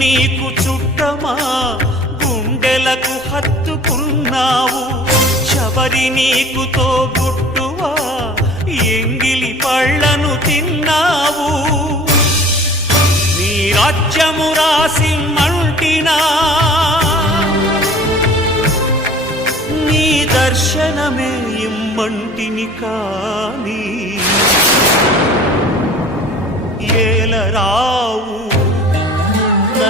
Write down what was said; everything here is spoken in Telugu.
నీకు చుట్టమా? గుండెలకు హత్తుకున్నావు. శబరి నీకు తోబుట్టువా? ఎంగిలి పళ్ళను తిన్నావు. నీ రాజ్యము రాసి మంటినా నీ దర్శనమే ఇమ్మంటిని కానీ. ఏలరావు